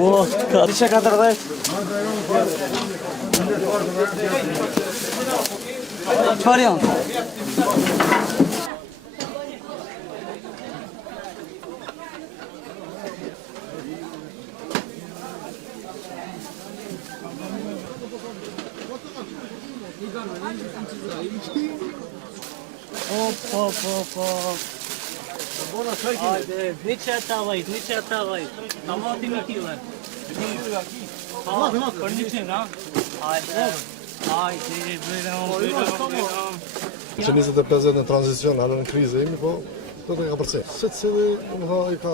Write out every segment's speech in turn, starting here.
O, neçə kadardayız? Variant. Hop. Haydi, neçə tavayız, neçə tavayız. Tamam dinletiyorlar. Tamam, konuşun ha. Haydi, böyle. Që 25 në tranzicion, alë në krizë jemi, po do të ka përcej. Se cili, i ka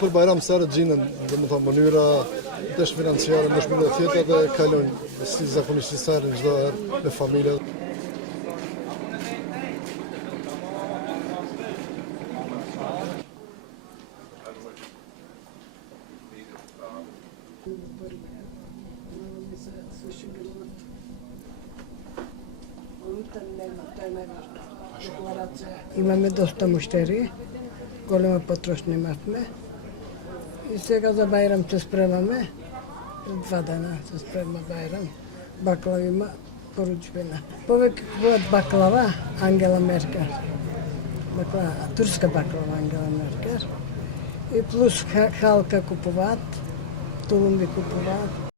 për Bajram sërët gjinën, dhe më thonë mënyra desh financiare, më shmire tjetër dhe kalojnë si zakonisht si sërën çdo herë me familje. Imаме доста муштери, голема потрошна имавме. И сега за Бајрам се спремаме. Пред 2 дена се спрема Бајрам. Баклава има поручбена. Повеќе купуваат баклава Ангела Меркел. Баклава, турска баклава Ангела Меркел. И плюс халка купуваат, тулумби купуваат.